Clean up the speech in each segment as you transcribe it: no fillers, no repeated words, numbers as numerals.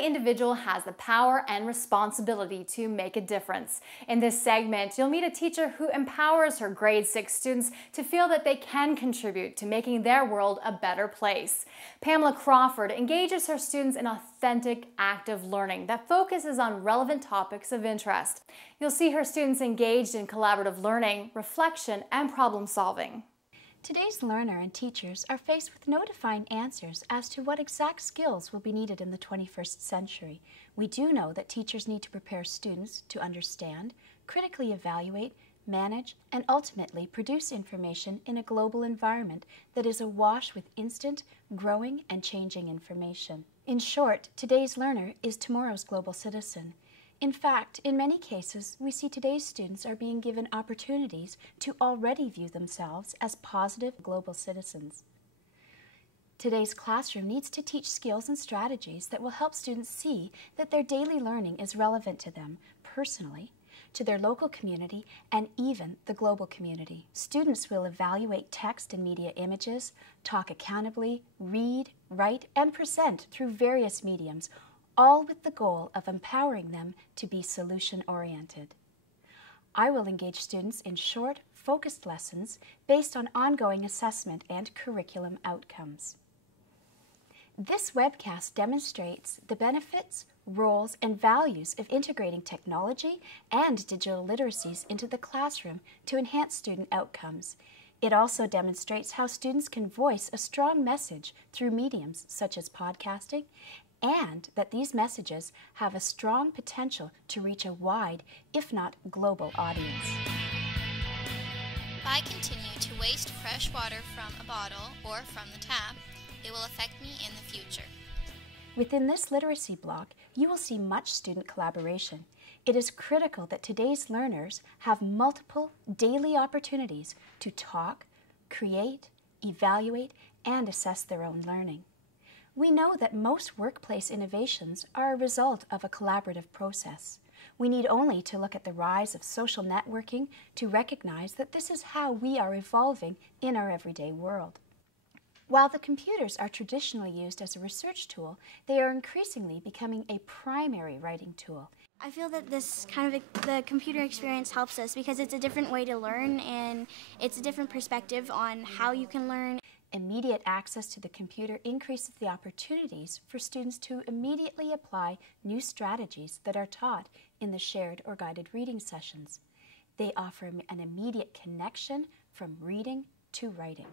Every individual has the power and responsibility to make a difference. In this segment, you'll meet a teacher who empowers her grade 6 students to feel that they can contribute to making their world a better place. Pamela Crawford engages her students in authentic, active learning that focuses on relevant topics of interest. You'll see her students engaged in collaborative learning, reflection, and problem solving. Today's learner and teachers are faced with no defined answers as to what exact skills will be needed in the 21st century. We do know that teachers need to prepare students to understand, critically evaluate, manage, and ultimately produce information in a global environment that is awash with instant, growing, and changing information. In short, today's learner is tomorrow's global citizen. In fact, in many cases, we see today's students are being given opportunities to already view themselves as positive global citizens. Today's classroom needs to teach skills and strategies that will help students see that their daily learning is relevant to them personally, to their local community, and even the global community. Students will evaluate text and media images, talk accountably, read, write, and present through various mediums, all with the goal of empowering them to be solution-oriented. I will engage students in short, focused lessons based on ongoing assessment and curriculum outcomes. This webcast demonstrates the benefits, roles, and values of integrating technology and digital literacies into the classroom to enhance student outcomes. It also demonstrates how students can voice a strong message through mediums such as podcasting, and that these messages have a strong potential to reach a wide, if not global, audience. If I continue to waste fresh water from a bottle or from the tap, it will affect me in the future. Within this literacy block, you will see much student collaboration. It is critical that today's learners have multiple daily opportunities to talk, create, evaluate, and assess their own learning. We know that most workplace innovations are a result of a collaborative process. We need only to look at the rise of social networking to recognize that this is how we are evolving in our everyday world. While the computers are traditionally used as a research tool, they are increasingly becoming a primary writing tool. I feel that the computer experience helps us because it's a different way to learn and it's a different perspective on how you can learn. Immediate access to the computer increases the opportunities for students to immediately apply new strategies that are taught in the shared or guided reading sessions. They offer an immediate connection from reading to writing.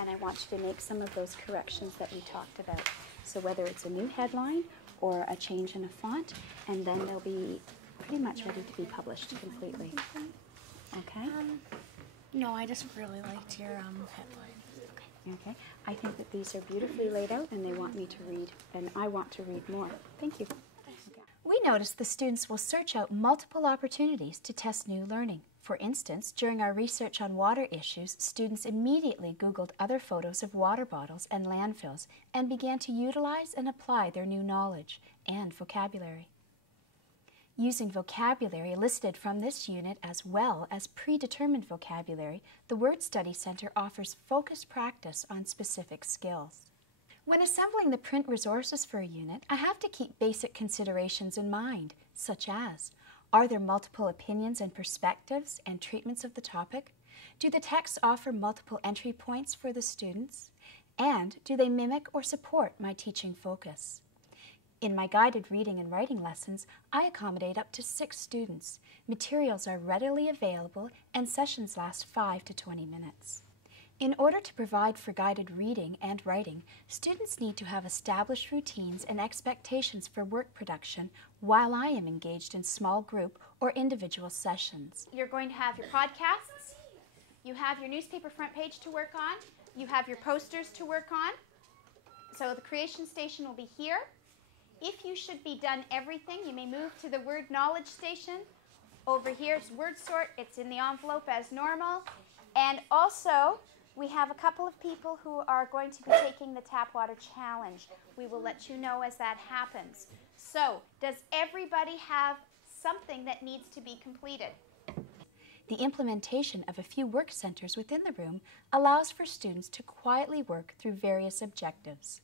And I want you to make some of those corrections that we talked about. So whether it's a new headline or a change in a font, and then they'll be pretty much ready to be published completely. Okay? No, I just really liked your headline. Okay, I think that these are beautifully laid out and they want me to read, and I want to read more. Thank you. Okay. We noticed the students will search out multiple opportunities to test new learning. For instance, during our research on water issues, students immediately Googled other photos of water bottles and landfills and began to utilize and apply their new knowledge and vocabulary. Using vocabulary elicited from this unit as well as predetermined vocabulary, the Word Study Center offers focused practice on specific skills. When assembling the print resources for a unit, I have to keep basic considerations in mind, such as, are there multiple opinions and perspectives and treatments of the topic? Do the texts offer multiple entry points for the students? And do they mimic or support my teaching focus? In my guided reading and writing lessons, I accommodate up to 6 students. Materials are readily available and sessions last 5 to 20 minutes. In order to provide for guided reading and writing, students need to have established routines and expectations for work production while I am engaged in small group or individual sessions. You're going to have your podcasts, you have your newspaper front page to work on, you have your posters to work on. So the creation station will be here. If you should be done everything, you may move to the word knowledge station. Over here it's word sort, it's in the envelope as normal. And also, we have a couple of people who are going to be taking the tap water challenge. We will let you know as that happens. So, does everybody have something that needs to be completed? The implementation of a few work centers within the room allows for students to quietly work through various objectives.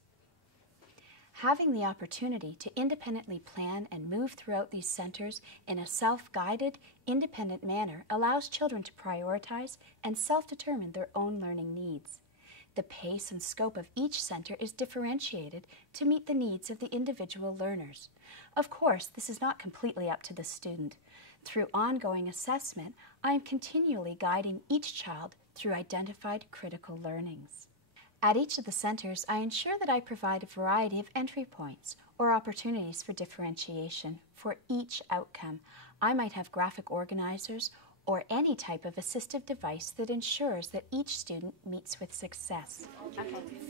Having the opportunity to independently plan and move throughout these centers in a self-guided, independent manner allows children to prioritize and self-determine their own learning needs. The pace and scope of each center is differentiated to meet the needs of the individual learners. Of course, this is not completely up to the student. Through ongoing assessment, I am continually guiding each child through identified critical learnings. At each of the centers, I ensure that I provide a variety of entry points or opportunities for differentiation for each outcome. I might have graphic organizers or any type of assistive device that ensures that each student meets with success.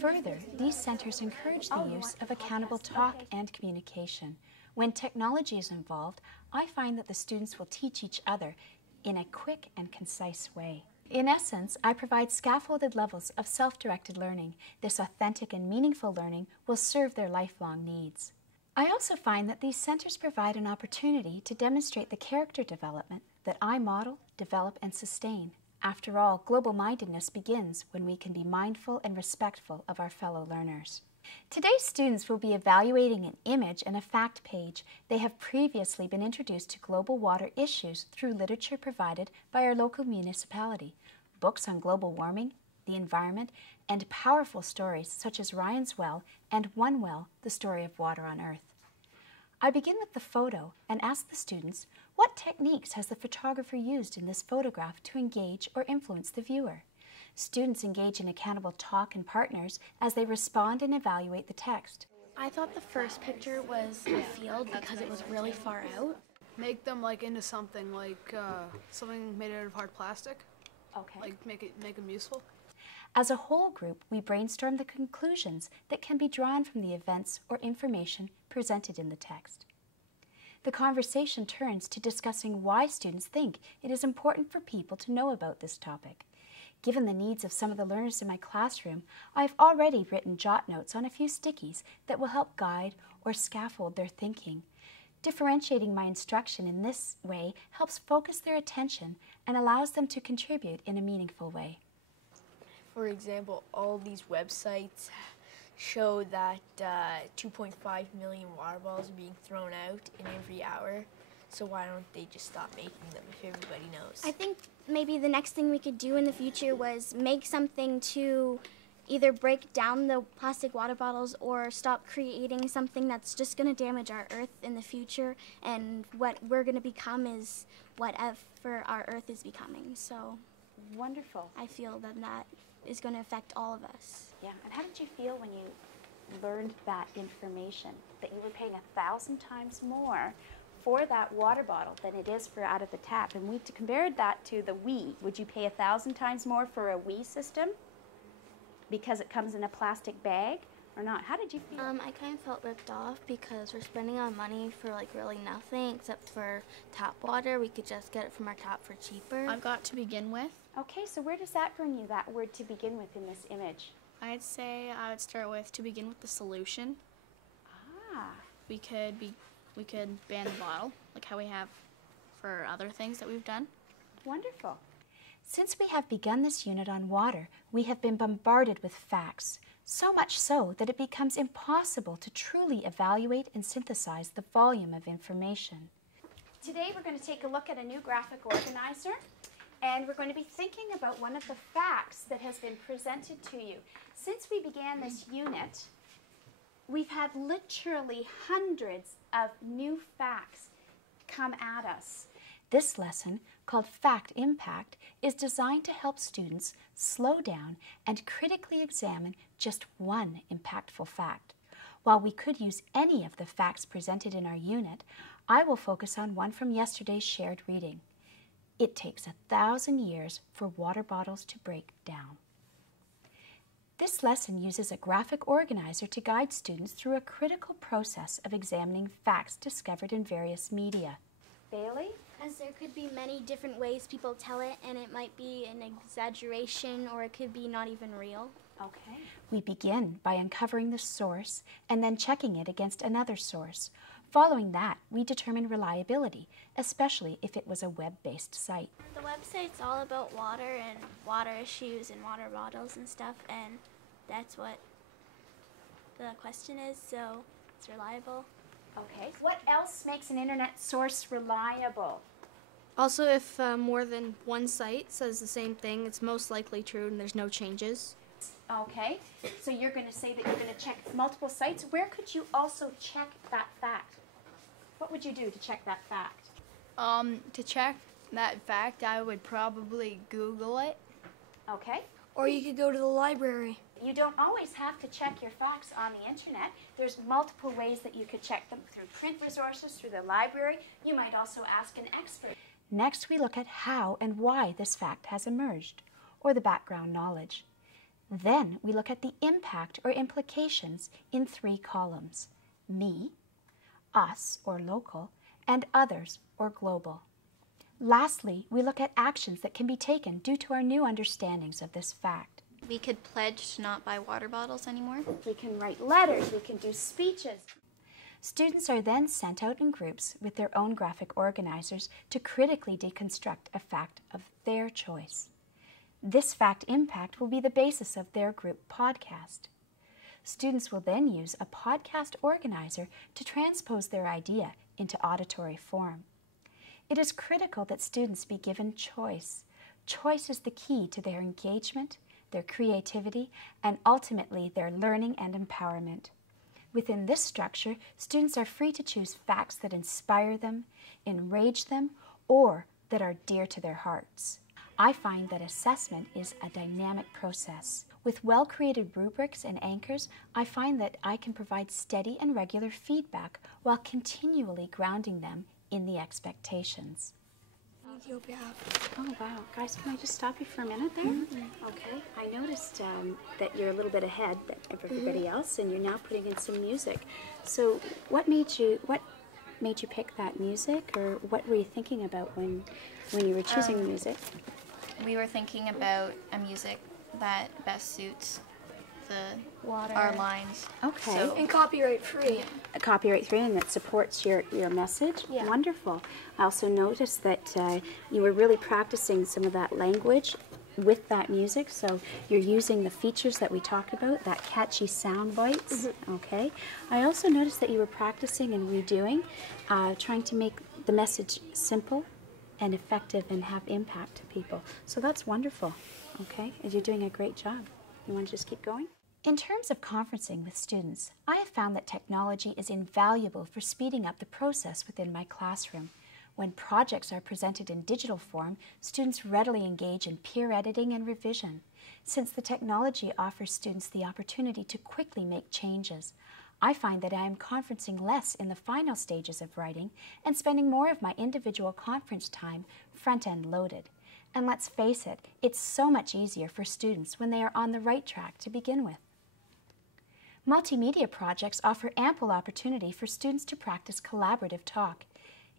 Further, these centers encourage the use of accountable talk and communication. When technology is involved, I find that the students will teach each other in a quick and concise way. In essence, I provide scaffolded levels of self-directed learning. This authentic and meaningful learning will serve their lifelong needs. I also find that these centers provide an opportunity to demonstrate the character development that I model, develop, and sustain. After all, global-mindedness begins when we can be mindful and respectful of our fellow learners. Today's students will be evaluating an image and a fact page. They have previously been introduced to global water issues through literature provided by our local municipality, books on global warming, the environment, and powerful stories such as Ryan's Well and One Well, the story of water on Earth. I begin with the photo and ask the students, what techniques has the photographer used in this photograph to engage or influence the viewer? Students engage in accountable talk and partners as they respond and evaluate the text. I thought the first picture was a field because it was really far out. Make them like into something like something made out of hard plastic. Okay. Like make them useful. As a whole group, we brainstorm the conclusions that can be drawn from the events or information presented in the text. The conversation turns to discussing why students think it is important for people to know about this topic. Given the needs of some of the learners in my classroom, I have already written jot notes on a few stickies that will help guide or scaffold their thinking. Differentiating my instruction in this way helps focus their attention and allows them to contribute in a meaningful way. For example, all these websites show that 2.5 million water bottles are being thrown out in every hour. So why don't they just stop making them if everybody knows? I think maybe the next thing we could do in the future was make something to either break down the plastic water bottles or stop creating something that's just going to damage our Earth in the future, and what we're going to become is whatever our Earth is becoming. So Wonderful. I feel that that is going to affect all of us. Yeah, and how did you feel when you learned that information, that you were paying 1,000 times more for that water bottle than it is for out of the tap? And we compared that to the Wii. Would you pay 1,000 times more for a Wii system because it comes in a plastic bag or not? How did you feel? I kind of felt ripped off because we're spending our money for like really nothing except for tap water. We could just get it from our tap for cheaper. I've got to begin with. Okay, so where does that bring you, that word to begin with in this image? I'd say I would start with to begin with the solution. Ah. We could ban the bottle, like how we have for other things that we've done. Wonderful. Since we have begun this unit on water, we have been bombarded with facts, so much so that it becomes impossible to truly evaluate and synthesize the volume of information. Today we're going to take a look at a new graphic organizer, and we're going to be thinking about one of the facts that has been presented to you. Since we began this unit, we've had literally hundreds of new facts come at us. This lesson, called Fact Impact, is designed to help students slow down and critically examine just one impactful fact. While we could use any of the facts presented in our unit, I will focus on one from yesterday's shared reading. It takes 1,000 years for water bottles to break down. This lesson uses a graphic organizer to guide students through a critical process of examining facts discovered in various media. Bailey? As there could be many different ways people tell it, and it might be an exaggeration or it could be not even real. Okay. We begin by uncovering the source and then checking it against another source. Following that, we determine reliability, especially if it was a web-based site. The website's all about water and water issues and water bottles and stuff, and that's what the question is. So it's reliable. Okay. What else makes an internet source reliable? Also, if more than one site says the same thing, it's most likely true and there's no changes. Okay. So you're going to say that you're going to check multiple sites. Where could you also check that fact? What would you do to check that fact? To check that fact, I would probably Google it. Okay. Or you could go to the library. You don't always have to check your facts on the internet. There's multiple ways that you could check them through print resources, through the library. You might also ask an expert. Next, we look at how and why this fact has emerged, or the background knowledge. Then we look at the impact or implications in 3 columns: me, us or local, and others or global. Lastly, we look at actions that can be taken due to our new understandings of this fact. We could pledge to not buy water bottles anymore. We can write letters, we can do speeches. Students are then sent out in groups with their own graphic organizers to critically deconstruct a fact of their choice. This fact impact will be the basis of their group podcast. Students will then use a podcast organizer to transpose their idea into auditory form. It is critical that students be given choice. Choice is the key to their engagement, their creativity, and ultimately their learning and empowerment. Within this structure, students are free to choose facts that inspire them, enrage them, or that are dear to their hearts. I find that assessment is a dynamic process. With well-created rubrics and anchors, I find that I can provide steady and regular feedback while continually grounding them in the expectations. Ethiopia. Oh, wow. Guys, can I just stop you for a minute there? Okay. I noticed that you're a little bit ahead of everybody else, and you're now putting in some music. So what made you pick that music, or what were you thinking about when you were choosing the music? We were thinking about a music that best suits our lines. Okay. So, And copyright free. Copyright free, and that supports your message. Yeah. Wonderful. I also noticed that you were really practicing some of that language with that music, so you're using the features that we talked about, that catchy sound bites. Okay. I also noticed that you were practicing and redoing, trying to make the message simple and effective and have impact to people. So that's wonderful. Okay. And you're doing a great job. You want to just keep going? In terms of conferencing with students, I have found that technology is invaluable for speeding up the process within my classroom. When projects are presented in digital form, students readily engage in peer editing and revision. Since the technology offers students the opportunity to quickly make changes, I find that I am conferencing less in the final stages of writing and spending more of my individual conference time front-end loaded. And let's face it, it's so much easier for students when they are on the right track to begin with. Multimedia projects offer ample opportunity for students to practice collaborative talk.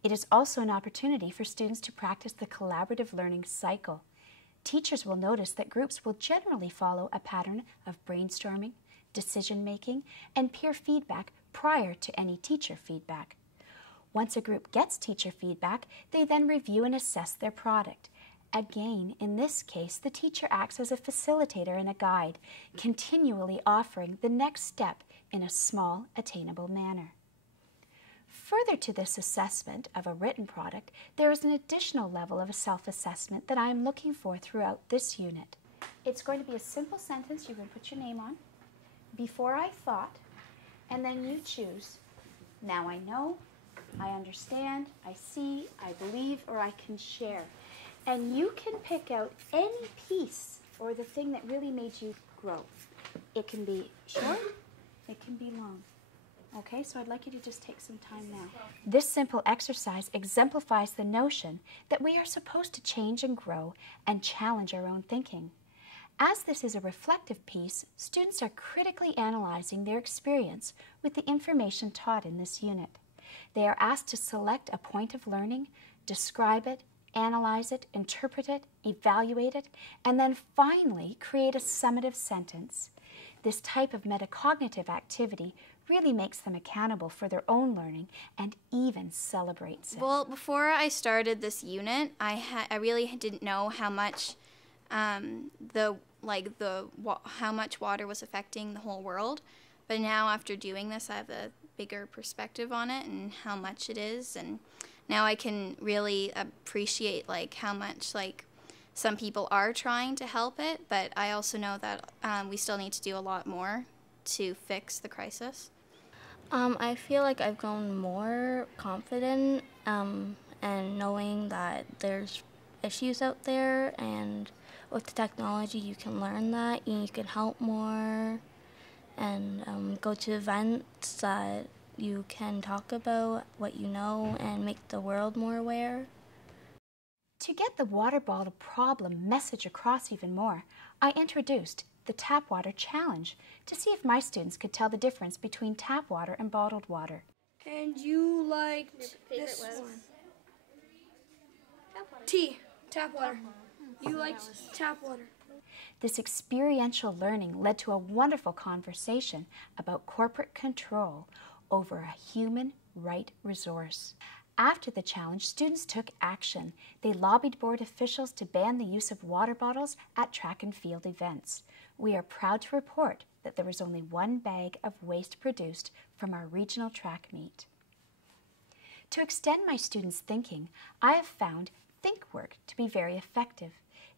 It is also an opportunity for students to practice the collaborative learning cycle. Teachers will notice that groups will generally follow a pattern of brainstorming, decision-making, and peer feedback prior to any teacher feedback. Once a group gets teacher feedback, they then review and assess their product. Again, in this case, the teacher acts as a facilitator and a guide, continually offering the next step in a small, attainable manner. Further to this assessment of a written product, there is an additional level of self-assessment that I am looking for throughout this unit. It's going to be a simple sentence you're going to put your name on. Before I thought, and then you choose. Now I know, I understand, I see, I believe, or I can share. And you can pick out any piece or the thing that really made you grow. It can be short, it can be long. Okay, so I'd like you to just take some time now. This simple exercise exemplifies the notion that we are supposed to change and grow and challenge our own thinking. As this is a reflective piece, students are critically analyzing their experience with the information taught in this unit. They are asked to select a point of learning, describe it, analyze it, interpret it, evaluate it, and then finally create a summative sentence. This type of metacognitive activity really makes them accountable for their own learning and even celebrates it. Well, before I started this unit, I really didn't know how much how much water was affecting the whole world. But now after doing this, I have bigger perspective on it and how much it is. And now I can really appreciate like how much like some people are trying to help it, but I also know that we still need to do a lot more to fix the crisis. I feel like I've grown more confident and knowing that there's issues out there, and with the technology you can learn that and you can help more and go to events that you can talk about what you know and make the world more aware. To get the water bottle problem message across even more, I introduced the Tap Water Challenge to see if my students could tell the difference between tap water and bottled water. And you liked this one. Tap water. You liked tap water. This experiential learning led to a wonderful conversation about corporate control over a human right resource. After the challenge, students took action. They lobbied board officials to ban the use of water bottles at track and field events. We are proud to report that there was only 1 bag of waste produced from our regional track meet. To extend my students' thinking, I have found think work to be very effective.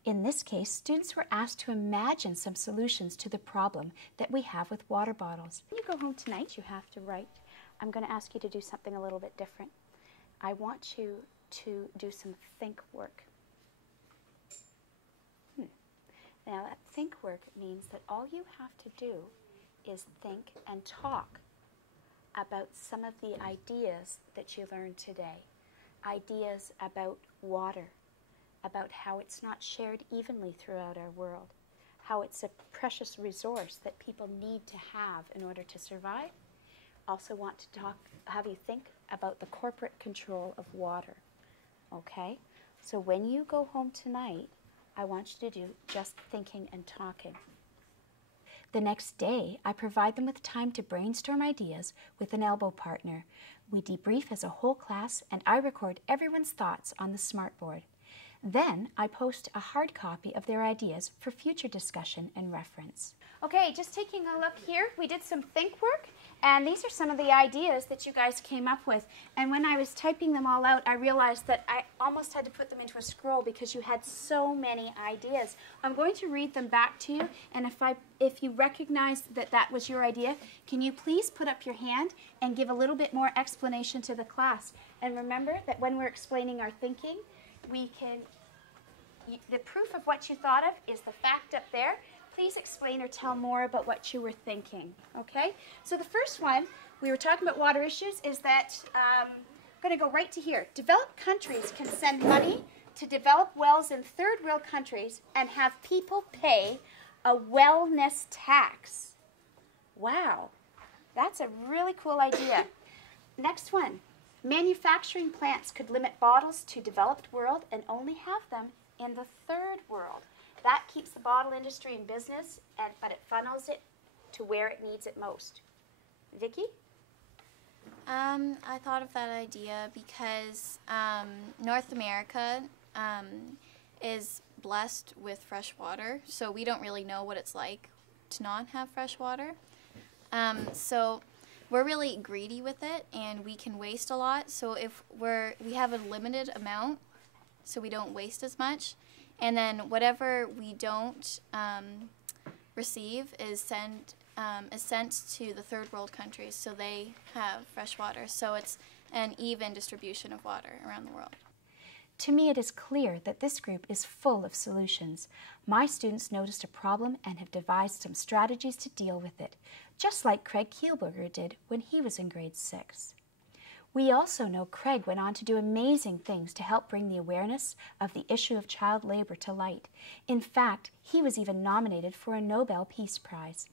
In this case, students were asked to imagine some solutions to the problem that we have with water bottles. When you go home tonight, you have to write. I'm going to ask you to do something a little bit different. I want you to do some think work. Now, that think work means that all you have to do is think and talk about some of the ideas that you learned today. Ideas about water, about how it's not shared evenly throughout our world, how it's a precious resource that people need to have in order to survive. Also want to have you think about the corporate control of water, okay? So when you go home tonight, I want you to do just thinking and talking. The next day, I provide them with time to brainstorm ideas with an elbow partner. We debrief as a whole class, and I record everyone's thoughts on the smartboard. Then, I post a hard copy of their ideas for future discussion and reference. Okay, just taking a look here, we did some think work, and these are some of the ideas that you guys came up with. And when I was typing them all out, I realized that I almost had to put them into a scroll because you had so many ideas. I'm going to read them back to you, and if you recognize that that was your idea, can you please put up your hand and give a little bit more explanation to the class? And remember that when we're explaining our thinking, the proof of what you thought of is the fact up there. Please explain or tell more about what you were thinking, okay? So the first one, we were talking about water issues, is that, I'm going to go right to here. Developed countries can send money to develop wells in third world countries and have people pay a wellness tax. Wow, that's a really cool idea. Next one, manufacturing plants could limit bottles to developed world and only have them in the third world. That keeps the bottle industry in business, but it funnels it to where it needs it most. Vicki? I thought of that idea because North America is blessed with fresh water, so we don't really know what it's like to not have fresh water. So we're really greedy with it, and we can waste a lot. So if we have a limited amount, so we don't waste as much. And then whatever we don't receive is sent to the third world countries, so they have fresh water. So it's an even distribution of water around the world. To me, it is clear that this group is full of solutions. My students noticed a problem and have devised some strategies to deal with it, just like Craig Kielberger did when he was in grade 6. We also know Craig went on to do amazing things to help bring the awareness of the issue of child labor to light. In fact, he was even nominated for a Nobel Peace Prize.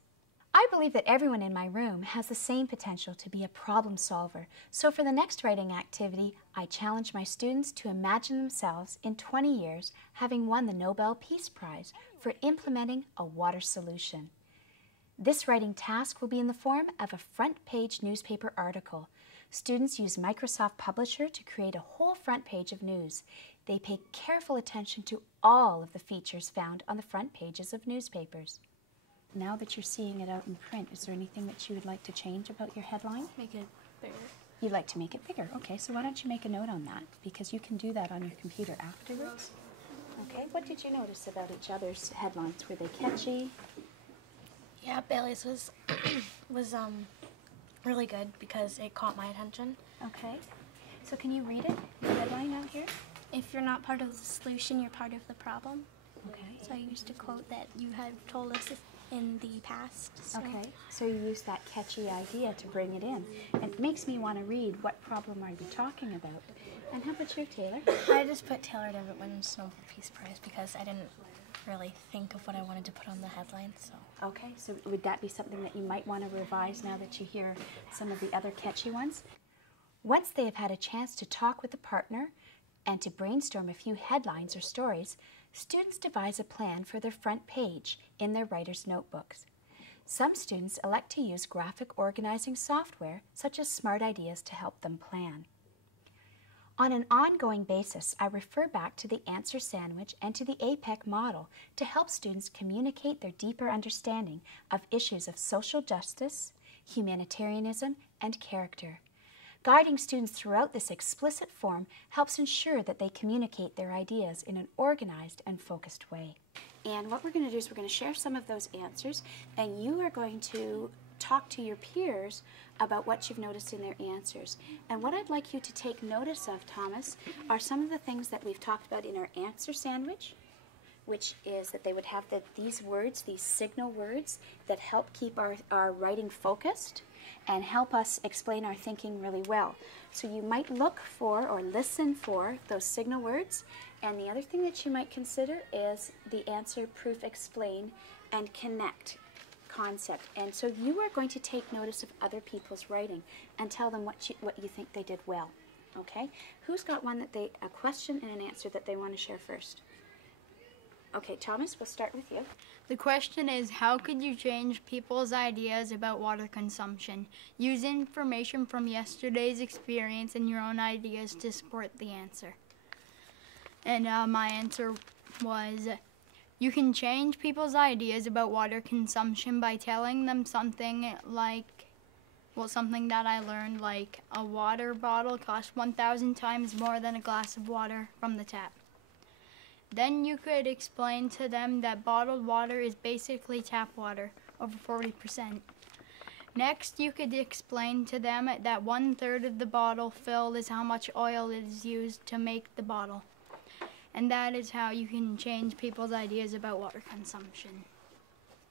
I believe that everyone in my room has the same potential to be a problem solver, so for the next writing activity, I challenge my students to imagine themselves in 20 years having won the Nobel Peace Prize for implementing a water solution. This writing task will be in the form of a front-page newspaper article. Students use Microsoft Publisher to create a whole front page of news. They pay careful attention to all of the features found on the front pages of newspapers. Now that you're seeing it out in print, is there anything that you would like to change about your headline? Make it bigger. You'd like to make it bigger. Okay, so why don't you make a note on that? Because you can do that on your computer afterwards. Okay, what did you notice about each other's headlines? Were they catchy? Yeah, Bailey's was really good because it caught my attention. Okay. So can you read it, the headline out here? If you're not part of the solution, you're part of the problem. Okay. So I used a quote that you had told us in the past. So. Okay, so you used that catchy idea to bring it in. It makes me want to read what problem are you talking about. And how about you, Taylor? I just put Taylor Devitt wins Nobel Peace Prize because I didn't really think of what I wanted to put on the headline. So. Okay, so would that be something that you might want to revise now that you hear some of the other catchy ones? Once they have had a chance to talk with a partner and to brainstorm a few headlines or stories, students devise a plan for their front page in their writer's notebooks. Some students elect to use graphic organizing software such as Smart Ideas to help them plan. On an ongoing basis, I refer back to the answer sandwich and to the APEC model to help students communicate their deeper understanding of issues of social justice, humanitarianism, and character. Guiding students throughout this explicit form helps ensure that they communicate their ideas in an organized and focused way. And what we're going to do is we're going to share some of those answers, and you are going to talk to your peers about what you've noticed in their answers. And what I'd like you to take notice of, Thomas, are some of the things that we've talked about in our answer sandwich, which is that they would have these words, these signal words, that help keep our writing focused and help us explain our thinking really well. So you might look for or listen for those signal words. And the other thing that you might consider is the answer, proof, explain, and connect concept. And so you are going to take notice of other people's writing and tell them what you think they did well. Okay? Who's got one that a question and an answer that they want to share first? Okay, Thomas, we'll start with you. The question is, how could you change people's ideas about water consumption? Use information from yesterday's experience and your own ideas to support the answer. And my answer was, you can change people's ideas about water consumption by telling them something like, well, something that I learned, like a water bottle costs 1,000 times more than a glass of water from the tap. Then you could explain to them that bottled water is basically tap water, over 40%. Next, you could explain to them that 1/3 of the bottle filled is how much oil is used to make the bottle. And that is how you can change people's ideas about water consumption.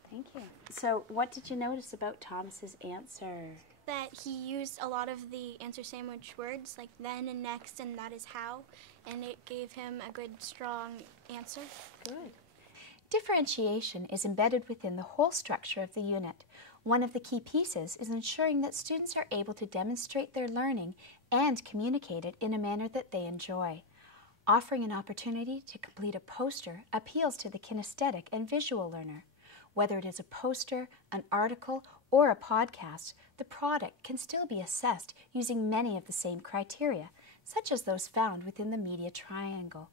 Thank you. So what did you notice about Thomas's answer? That he used a lot of the answer sandwich words like then and next and that is how, and it gave him a good, strong answer. Good. Differentiation is embedded within the whole structure of the unit. One of the key pieces is ensuring that students are able to demonstrate their learning and communicate it in a manner that they enjoy. Offering an opportunity to complete a poster appeals to the kinesthetic and visual learner. Whether it is a poster, an article, or a podcast, the product can still be assessed using many of the same criteria, such as those found within the media triangle.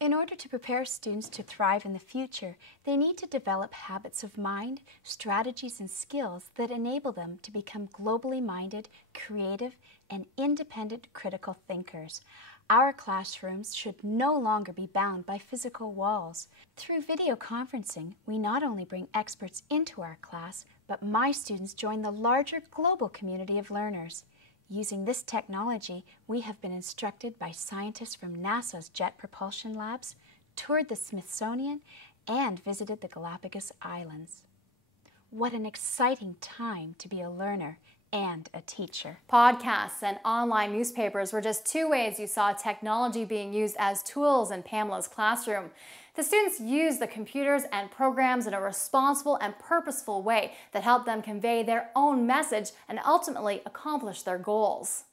In order to prepare students to thrive in the future, they need to develop habits of mind, strategies, and skills that enable them to become globally minded, creative, and independent critical thinkers. Our classrooms should no longer be bound by physical walls. Through video conferencing, we not only bring experts into our class, but my students join the larger global community of learners. Using this technology, we have been instructed by scientists from NASA's Jet Propulsion Labs, toured the Smithsonian, and visited the Galapagos Islands. What an exciting time to be a learner and a teacher. Podcasts and online newspapers were just two ways you saw technology being used as tools in Pamela's classroom. The students used the computers and programs in a responsible and purposeful way that helped them convey their own message and ultimately accomplish their goals.